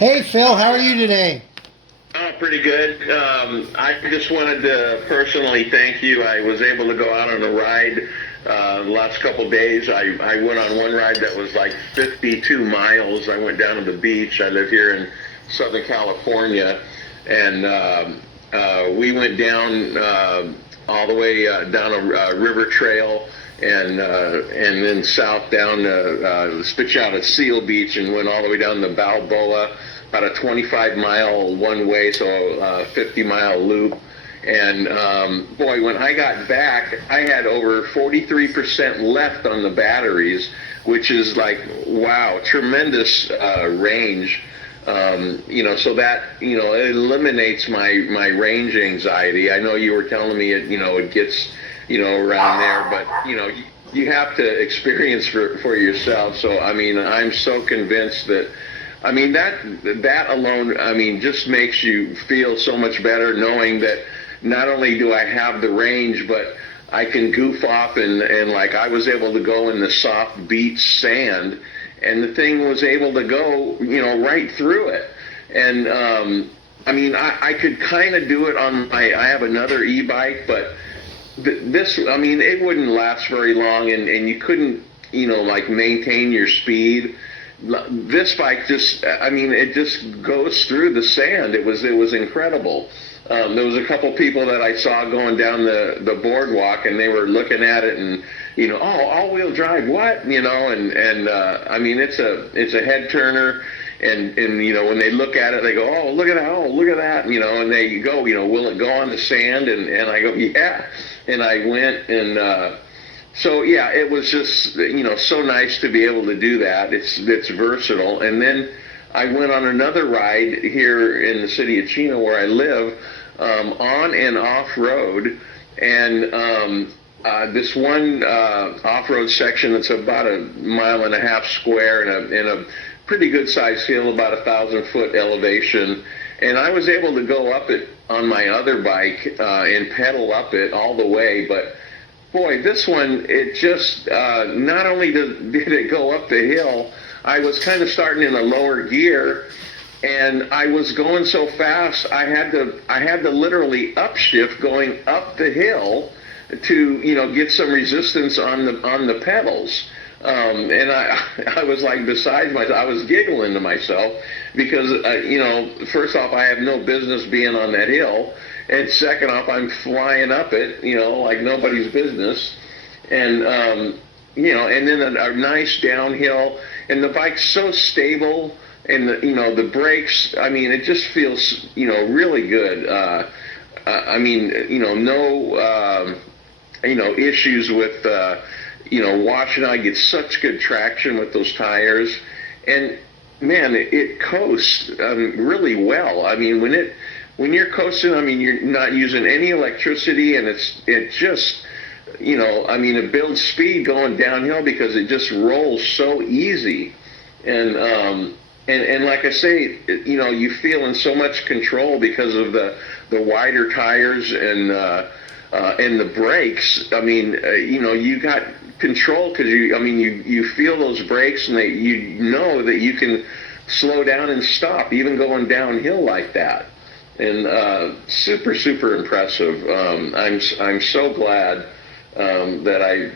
Hey Phil, how are you today? Pretty good. I just wanted to personally thank you. I was able to go out on a ride the last couple days. I went on one ride that was like 52 miles. I went down to the beach. I live here in Southern California, and we went down all the way down a river trail and then south down spit out at Seal Beach and went all the way down to Balboa, about a 25-mile one-way, so 50-mile loop. And boy, when I got back, I had over 43% left on the batteries, which is like, wow, tremendous range. So that, it eliminates my range anxiety. I know you were telling me it gets, around there, but, you have to experience for yourself. So, I mean, I'm so convinced that, I mean, that alone, I mean, just makes you feel so much better knowing that not only do I have the range, but I can goof off and like I was able to go in the soft beach sand, and the thing was able to go, right through it. And I mean, I could kind of do it on I have another e-bike, but this, I mean, it wouldn't last very long, and you couldn't, like maintain your speed. This bike just, I mean, it just goes through the sand. It was incredible. There was a couple people that I saw going down the boardwalk, and they were looking at it and, oh, all-wheel drive, what? And I mean, it's a head turner, and when they look at it, they go, oh, look at that, and they go, will it go on the sand? And I go, yeah. And I went and, so yeah, it was just so nice to be able to do that. It's versatile. And then I went on another ride here in the city of Chino where I live, on and off road, and this one off-road section that's about a mile and a half square and a pretty good sized hill, about 1,000-foot elevation. And I was able to go up it on my other bike and pedal up it all the way, but boy, this one, it just, not only did it go up the hill, I was kind of starting in a lower gear, and I was going so fast, I had to literally upshift going up the hill to, get some resistance on the pedals. And I was like beside myself. I was giggling to myself because, first off, I have no business being on that hill. And second off, I'm flying up it, like nobody's business. And, and then a nice downhill. And the bike's so stable. And, the brakes, I mean, it just feels, really good. I mean, no, issues with, washing. I get such good traction with those tires. And, man, it coasts really well. I mean, when you're coasting, I mean, you're not using any electricity, and it just, I mean, it builds speed going downhill because it just rolls so easy. And like I say, you feel in so much control because of the wider tires and the brakes. I mean, you got control because you feel those brakes, and you know that you can slow down and stop even going downhill like that. And super, super impressive. I'm so glad that I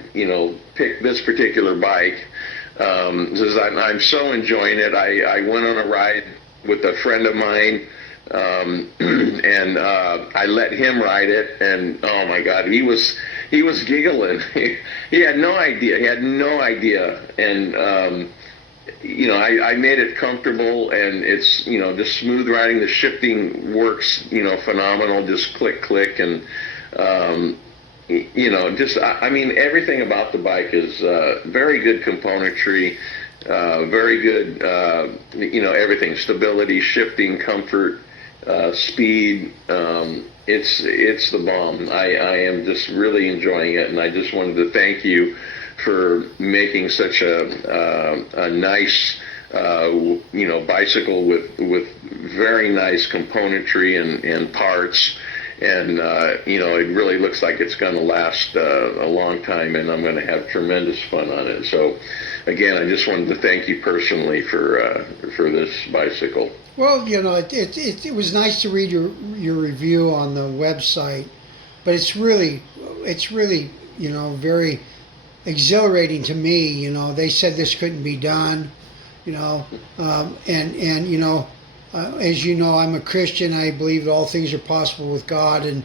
picked this particular bike because I'm so enjoying it. I went on a ride with a friend of mine, and I let him ride it, and oh my God, he was giggling. He had no idea. And I made it comfortable, and it's, just smooth riding. The shifting works, phenomenal. Just click, click, and, I mean, everything about the bike is very good componentry, very good, everything, stability, shifting, comfort, speed. It's the bomb. I am just really enjoying it, and I just wanted to thank you for making such a nice, bicycle with very nice componentry and parts. and it really looks like it's going to last a long time, and I'm going to have tremendous fun on it. So, again, I just wanted to thank you personally for this bicycle. Well, it was nice to read your review on the website, but it's really very exhilarating to me. They said this couldn't be done. As you know, I'm a Christian. I believe that all things are possible with God, and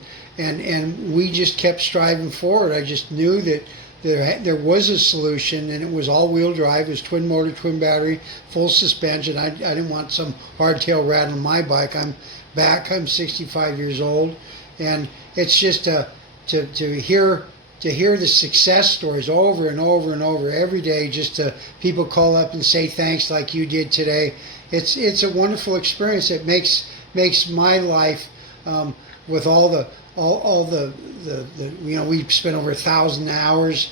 we just kept striving forward. I just knew that there was a solution, and it was all-wheel drive. It was twin motor, twin battery, full suspension. I didn't want some hardtail rat on my bike. I'm back. I'm 65 years old, and it's just to hear the success stories over and over and over every day. Just to people call up and say thanks like you did today. It's a wonderful experience. It makes my life with all the we spent over 1,000 hours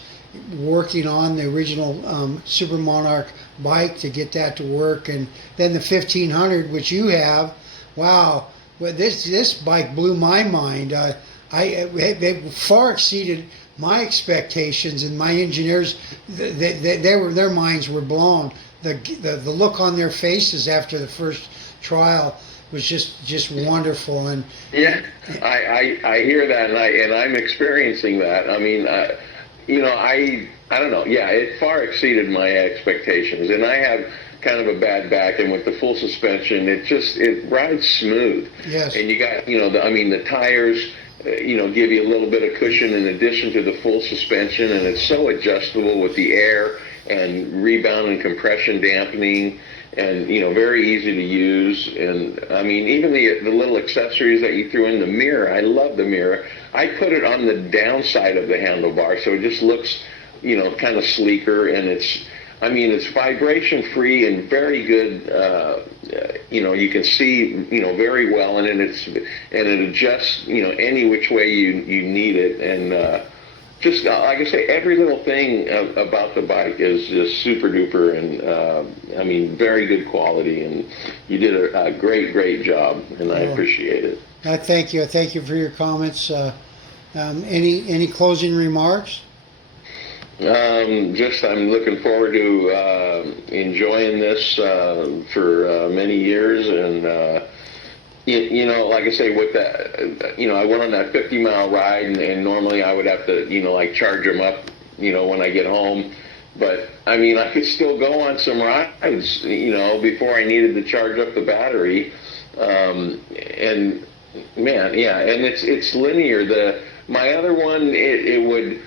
working on the original Super Monarch bike to get that to work, and then the 1500, which you have. Wow, well, this bike blew my mind. It far exceeded my expectations, and my engineers, their minds were blown. The look on their faces after the first trial was just wonderful. And yeah, I hear that, and I'm experiencing that. I mean, I don't know. Yeah, it far exceeded my expectations, and I have kind of a bad back, and with the full suspension, it rides smooth. Yes. And you got the tires. Give you a little bit of cushion in addition to the full suspension, and it's so adjustable with the air and rebound and compression dampening, and very easy to use. And I mean, even the little accessories that you threw in, the mirror, I love the mirror. I put it on the downside of the handlebar, so it just looks kind of sleeker, and it's vibration free and very good. You can see very well, and it adjusts any which way you need it, and just like I say, every little thing about the bike is just super duper, and very good quality, and you did a great job, and I appreciate it. Thank you for your comments. Any closing remarks? I'm looking forward to enjoying this for many years, and like I say, with that, I went on that 50-mile ride, and normally I would have to charge them up when I get home, but I could still go on some rides before I needed to charge up the battery, and man, yeah, and it's linear. My other one, it would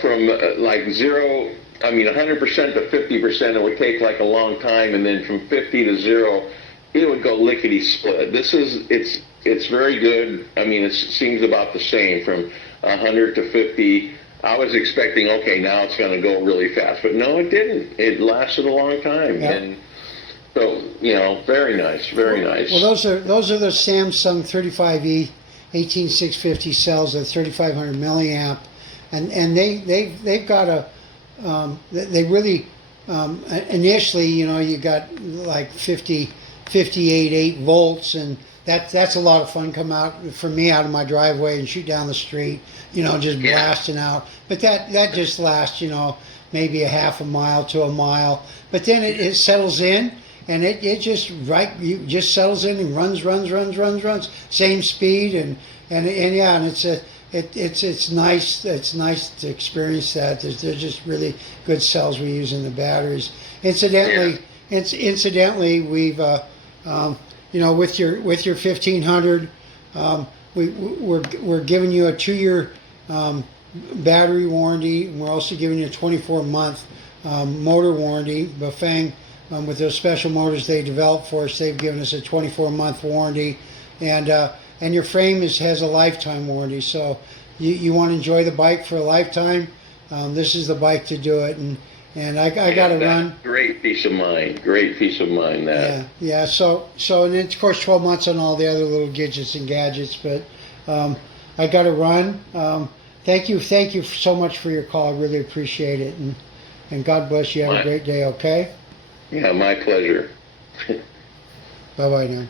from 100% to 50%, it would take like a long time, and then from 50 to 0, it would go lickety split. It's very good. It seems about the same from 100 to 50. I was expecting, okay, now it's going to go really fast, but no, it didn't. It lasted a long time, and so very nice, very nice. Well, those are the Samsung 35E 18650 cells at 3500 milliamp. And they've got they really initially you got like 58 8 volts, and that's a lot of fun. Come out for me out of my driveway and shoot down the street, just blasting out. But that just lasts maybe a half a mile to a mile. But then it settles in, and it just settles in and runs same speed, and it's nice. It's nice to experience that. They're just really good cells we use in the batteries. Incidentally, we've with your 1500, we're giving you a 2-year battery warranty, and we're also giving you a 24-month motor warranty. Bafang, with those special motors they developed for us, they've given us a 24-month warranty, and your frame has a lifetime warranty. So you want to enjoy the bike for a lifetime, this is the bike to do it. And I got to run. Great peace of mind. That. Yeah. So and then of course 12 months on all the other little gadgets and gadgets. But I got to run. Thank you so much for your call. I really appreciate it. And God bless you. Have a great day. Okay. Yeah, my pleasure. Bye-bye now.